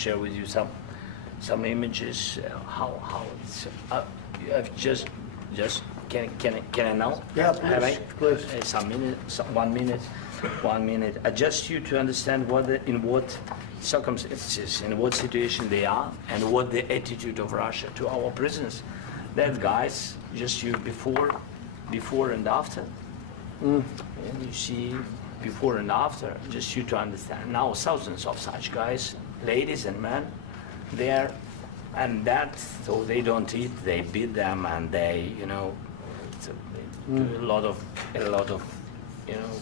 share with you some images. How it's I've just can I now? Yeah, Have I? please. Some minute, 1 minute, 1 minute. Just you to understand in what circumstances, in what situation they are, and what the attitude of Russia to our prisoners. That guys, just you before and after. And you see before and after, just you to understand. Now thousands of such guys, ladies and men, there, and that, so they don't eat, they beat them, and they, so they do a lot of,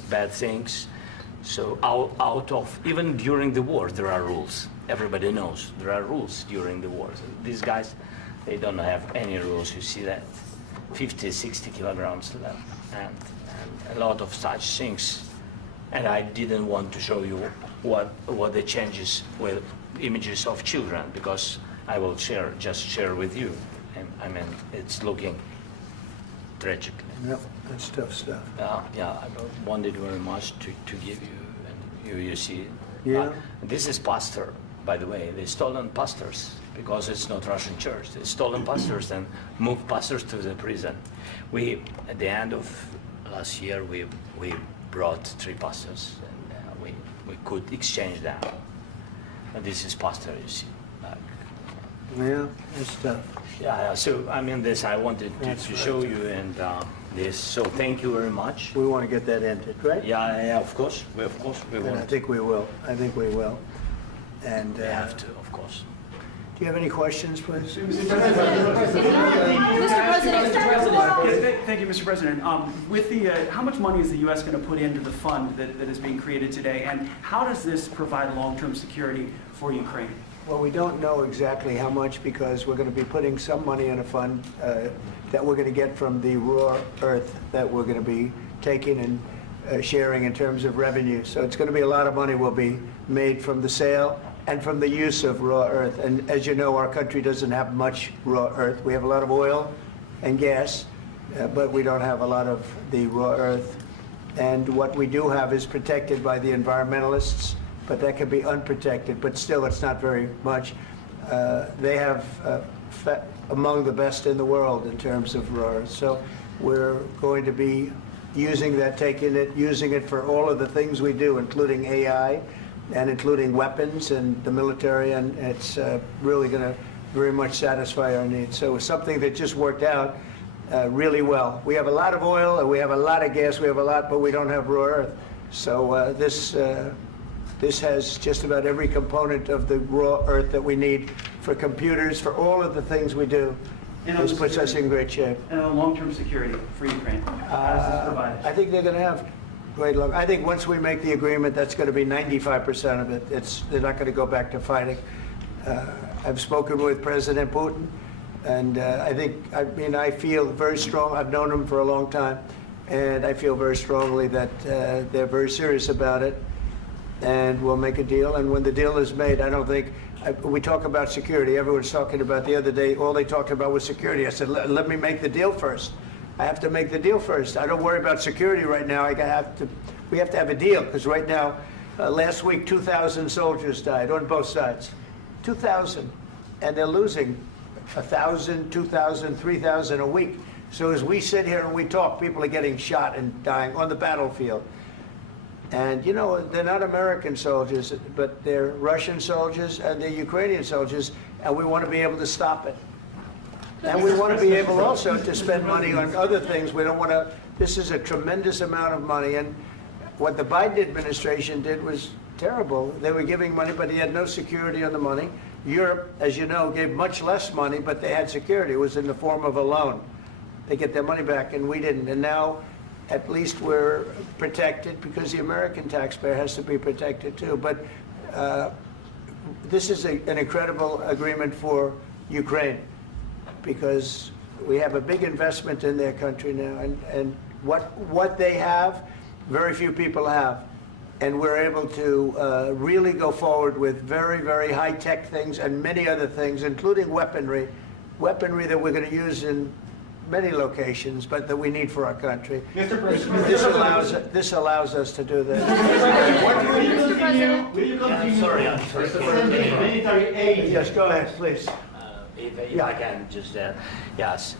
bad things. So out of, even during the war, there are rules. Everybody knows there are rules during the war. So these guys, they don't have any rules. You see that 50, 60 kilograms left, and a lot of such things. And I didn't want to show you what the changes with images of children, because I will just share with you. And, I mean, it's looking tragic. Yep, that's tough stuff. Yeah, I wanted very much to give you, and you see it. Yeah. This is pastor, by the way. They stolen pastors, because it's not Russian church. They stolen pastors and moved pastors to the prison. We, at the end of last year, we brought 3 pastors, and we could exchange them. And this is pastor, you see. Yeah, that's tough. Yeah, so I mean, this I wanted to show you, and this. So thank you very much. We want to get that ended, right? Yeah, of course. We And want. I think we will. And We have to, of course. do you have any questions, please? Mr. President. Thank you, Mr. President. With the, how much money is the U.S. going to put into the fund that is being created today, and how does this provide long-term security for Ukraine? Well, we don't know exactly how much, because we're going to be putting some money in a fund that we're going to get from the raw earth that we're going to be taking and sharing in terms of revenue. So it's going to be a lot of money will be made from the sale and from the use of raw earth. And as you know, our country doesn't have much raw earth. We have a lot of oil and gas, but we don't have a lot of the raw earth. And what we do have is protected by the environmentalists, but that can be unprotected, but still it's not very much. They have among the best in the world in terms of raw earth. So we're going to be using that, using it for all of the things we do, including AI, and including weapons and the military, and it's really going to very much satisfy our needs. So it's something that just worked out really well. We have a lot of oil, and we have a lot of gas, we have a lot, but we don't have raw earth. So this has just about every component of the raw earth that we need for computers, for all of the things we do. This puts us in great shape. And on long-term security for Ukraine, how does this provide it? I think they're going to have great luck. I think once we make the agreement, that's going to be 95% of it. They're not going to go back to fighting. I've spoken with President Putin, and I feel very strong. I've known him for a long time, and I feel very strongly that they're very serious about it, and we'll make a deal. And when the deal is made, I don't think, we talk about security. Everyone's talking about the other day, all they talked about was security. I said, let me make the deal first. I have to make the deal first. I don't worry about security right now. We have to have a deal, because right now, last week, 2,000 soldiers died on both sides. 2,000. And they're losing 1,000, 2,000, 3,000 a week. So as we sit here and we talk, people are getting shot and dying on the battlefield. And, they're not American soldiers, but they're Russian soldiers and they're Ukrainian soldiers, and we want to be able to stop it. And we want to be able also to spend money on other things. We don't want to, this is a tremendous amount of money, and what the Biden administration did was terrible. They were giving money, but they had no security on the money. Europe, as you know, gave much less money, but they had security. It was in the form of a loan. They get their money back, and we didn't. And now, at least we're protected, because the American taxpayer has to be protected too. But this is an incredible agreement for Ukraine, because we have a big investment in their country now, and what they have, very few people have. And we're able to really go forward with very, very high-tech things and many other things, including weaponry that we're going to use in many locations, but that we need for our country. Mr. President, This allows us to do this. will you continue I'm sorry. sending military aid? Yes, go ahead, please. If I can just, yes.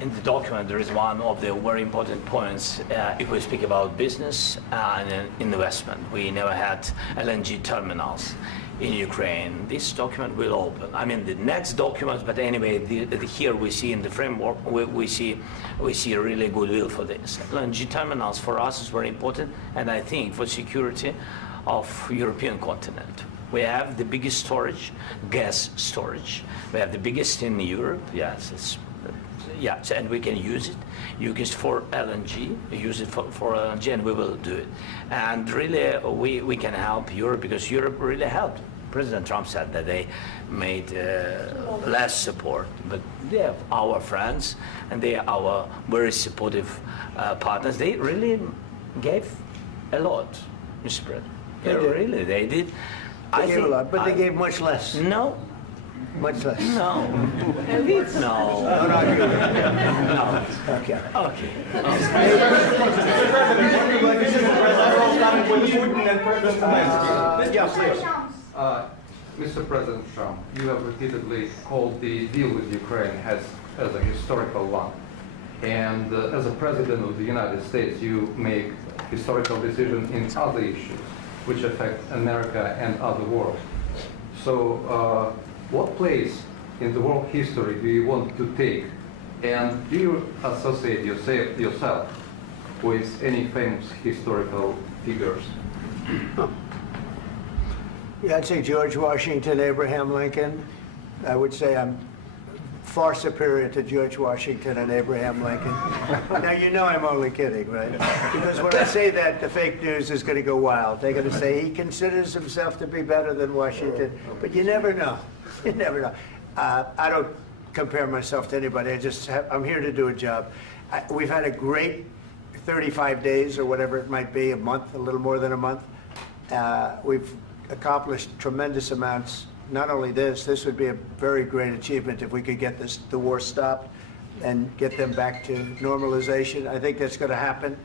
In the document, there is one of the very important points. If we speak about business and investment, we never had LNG terminals in Ukraine. This document will open. I mean, the next document, but anyway, here we see in the framework, we see a really goodwill for this. LNG terminals for us is very important, and I think for security of European continent. We have the biggest storage, gas storage. We have the biggest in Europe. Yes, and we can use it. Use it for LNG. Use it for LNG, and we will do it. And really, we can help Europe because Europe really helped. President Trump said that they made less support, but they are our friends and they are our very supportive partners. They really gave a lot, Mr. President. They did. They gave a lot, but they gave much less. No. Much less. No. No. No, not you. No. Okay. Okay. Mr. President Trump, you have repeatedly called the deal with Ukraine as a historical one. And as a President of the United States, you make historical decisions in other issues which affect America and other world. So what place in the world history do you want to take? And do you associate yourself with any famous historical figures? Yeah, I'd say George Washington, Abraham Lincoln. I would say I'm far superior to George Washington and Abraham Lincoln. Now, you know I'm only kidding, right? Because when I say that, the fake news is going to go wild. They're going to say he considers himself to be better than Washington. But you never know. You never know. I don't compare myself to anybody. I'm here to do a job. We've had a great 35 days or whatever it might be, a month, a little more than a month. We've accomplished tremendous amounts. Not only this would be a very great achievement if we could get the war stopped and get them back to normalization. I think that's going to happen.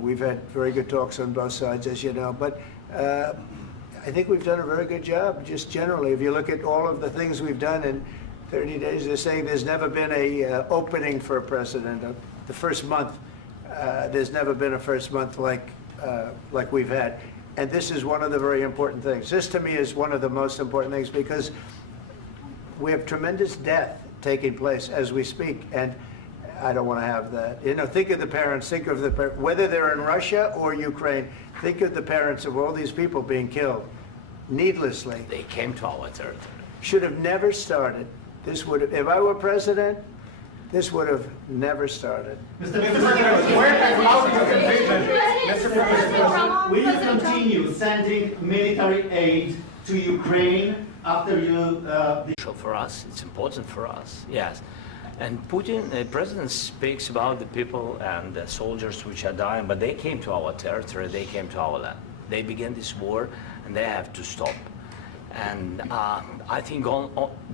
We've had very good talks on both sides, as you know. But I think we've done a very good job, just generally. If you look at all of the things we've done in 30 days, they're saying there's never been a opening for a president. The first month, there's never been a first month like we've had. And this is one of the very important things. This, to me, is one of the most important things because we have tremendous death taking place as we speak, and I don't want to have that. You know, think of the parents, whether they're in Russia or Ukraine, think of the parents of all these people being killed needlessly. They came to our territory. Should have never started. This would have, if I were president, this would have never started. Mr. President, where has out your conviction? Mr. President, will you continue sending military aid to Ukraine after you... For us, it's important for us, yes. And Putin, the president speaks about the people and the soldiers which are dying, but they came to our territory, they came to our land. They began this war, and they have to stop. And I think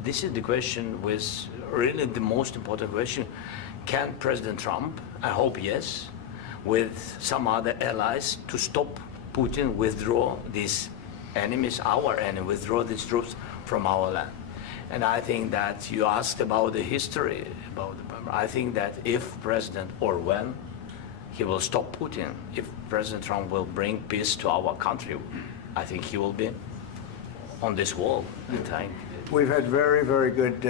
this is the question with really the most important question. Can President Trump, I hope yes, with some other allies to stop Putin, withdraw these enemies, our enemy, withdraw these troops from our land? And I think that you asked about the history, I think that if President or when he will stop Putin, if President Trump will bring peace to our country, I think he will be on this wall. We've had very, very good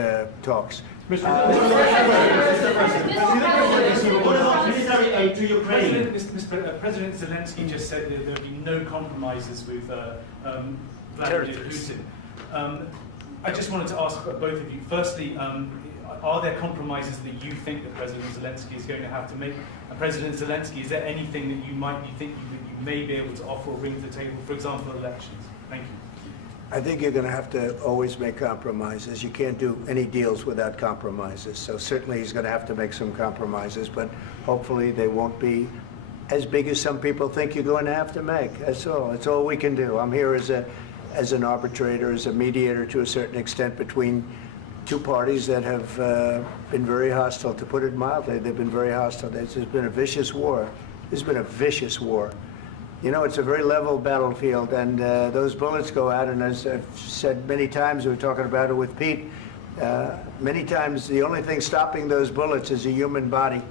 talks. Mr. President, what about military aid to Ukraine? President Zelenskyy just said that there would be no compromises with Vladimir Putin. I just wanted to ask both of you, firstly, are there compromises that you think that President Zelenskyy is going to have to make? And President Zelenskyy, is there anything that you might be thinking that you may be able to offer or bring to the table, for example, elections? Thank you. I think you're going to have to always make compromises. You can't do any deals without compromises. So certainly he's going to have to make some compromises, but hopefully they won't be as big as some people think you're going to have to make. That's all. That's all we can do. I'm here as an arbitrator, as a mediator to a certain extent between two parties that have been very hostile, to put it mildly. They've been very hostile. There's been a vicious war. There's been a vicious war. You know, it's a very level battlefield, and those bullets go out, and as I've said many times, we were talking about it with Pete, many times the only thing stopping those bullets is a human body.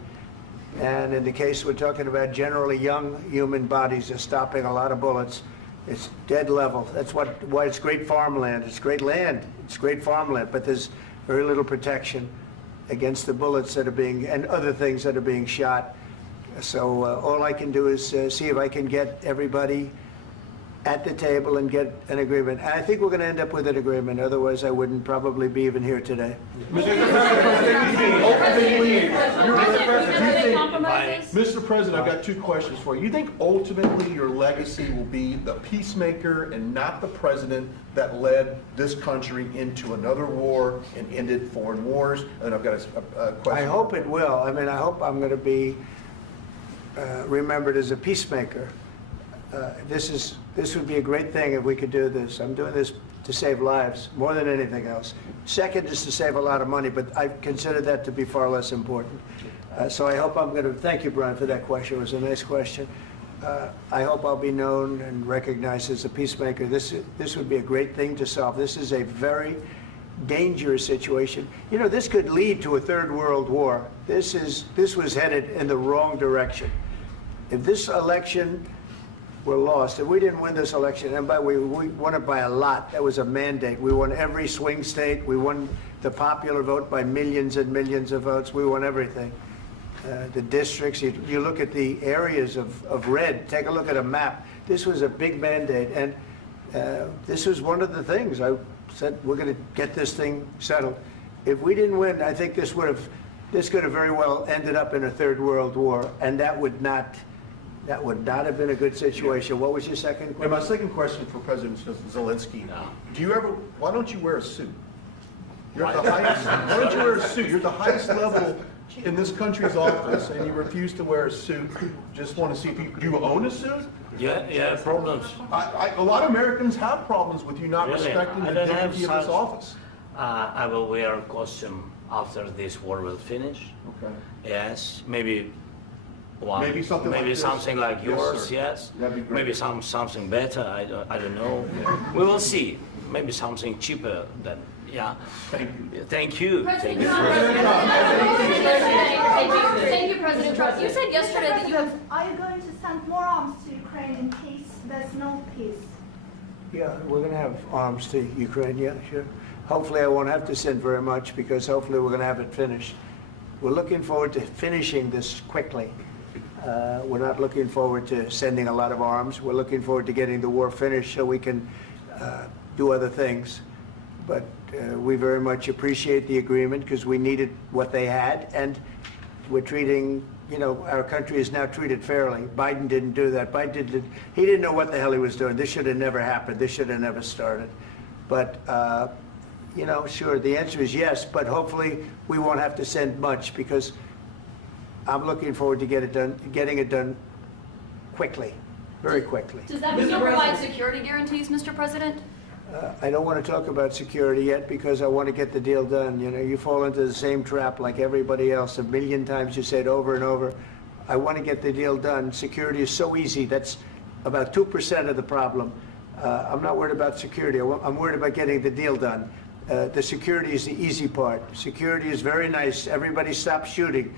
And in the case we're talking about, generally young human bodies are stopping a lot of bullets. It's dead level. That's why it's great farmland. It's great land. It's great farmland, but there's very little protection against the bullets that are being, and other things that are being shot. So all I can do is see if I can get everybody at the table and get an agreement. And I think we're going to end up with an agreement. Otherwise, I wouldn't probably be even here today. Mr. President, I've got two questions for you. You think ultimately your legacy will be the peacemaker and not the president that led this country into another war and ended foreign wars? And I've got a question. I hope it will. I mean, I hope I'm going to be remembered as a peacemaker. This would be a great thing if we could do this. I'm doing this to save lives more than anything else. Second is to save a lot of money, but I consider that to be far less important. So I hope I'm going to, thank you, Brian, for that question. It was a nice question. I hope I'll be known and recognized as a peacemaker. This would be a great thing to solve. This is a very dangerous situation. You know, this could lead to a third world war. This was headed in the wrong direction. If this election were lost, if we didn't win this election, and we won it by a lot, that was a mandate. We won every swing state. We won the popular vote by millions and millions of votes. We won everything. The districts, you look at the areas of red, take a look at a map. This was a big mandate, and this was one of the things. I said, we're going to get this thing settled. If we didn't win, I think this could have very well ended up in a third world war, and that would not have been a good situation. What was your second question? And my second question for President Zelenskyy. Why don't you wear a suit? You're at the highest, why don't you wear a suit? You're at the highest level in this country's office, and you refuse to wear a suit. Just want to see if do you own a suit? Yeah, problems. A lot of Americans have problems with you not Really? respecting the dignity of this office. I will wear a costume after this war will finish. Okay. Yes, maybe one. Maybe something like this. Something like Yes, yours. sir. Yes. That'd be great. Maybe something better. I don't know. We will see. Maybe something cheaper than. Yeah. Thank you. Thank you. President Thank you. Trump. Thank you, President Trump. You said yesterday that you have. Are you going to send more arms to Ukraine in case there's no peace? Yeah, we're going to have arms to Ukraine, yeah, sure. Hopefully I won't have to send very much, because hopefully we're going to have it finished. We're looking forward to finishing this quickly. We're not looking forward to sending a lot of arms. We're looking forward to getting the war finished so we can do other things. But we very much appreciate the agreement, because we needed what they had, and we're treating, you know, our country is now treated fairly. Biden didn't do that. He didn't know what the hell he was doing. This should have never happened. This should have never started. But, you know, sure, the answer is yes, but hopefully we won't have to send much, because I'm looking forward to getting it done quickly, very quickly. Does that mean you'll provide security guarantees, Mr. President? I don't want to talk about security yet, because I want to get the deal done. You know, you fall into the same trap like everybody else. A million times you say it over and over. I want to get the deal done. Security is so easy. That's about 2% of the problem. I'm not worried about security. I'm worried about getting the deal done. The security is the easy part. Security is very nice. Everybody stops shooting.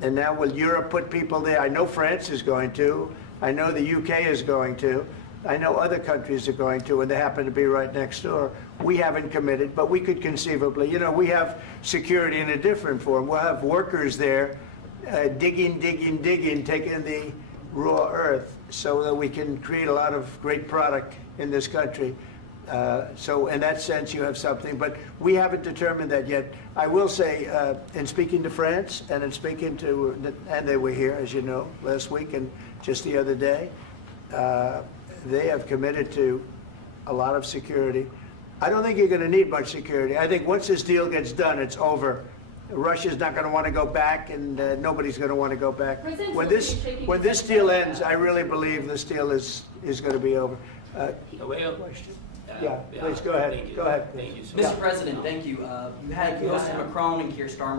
And now will Europe put people there? I know France is going to. I know the UK is going to. I know other countries are going to, and they happen to be right next door. We haven't committed, but we could conceivably. You know, we have security in a different form. We'll have workers there digging, taking the raw earth so that we can create a lot of great product in this country. So in that sense, you have something, but we haven't determined that yet. I will say, in speaking to France and in speaking to, and they were here, as you know, last week and just the other day, they have committed to a lot of security. I don't think you're going to need much security. I think once this deal gets done, it's over. Russia's not going to want to go back, and nobody's going to want to go back. When this deal ends, I really believe this deal is going to be over. Yeah, please, go ahead. Thank you. Go ahead, Thank please. you. Yeah. Mr. President, thank you. You had Macron and Keir Starmer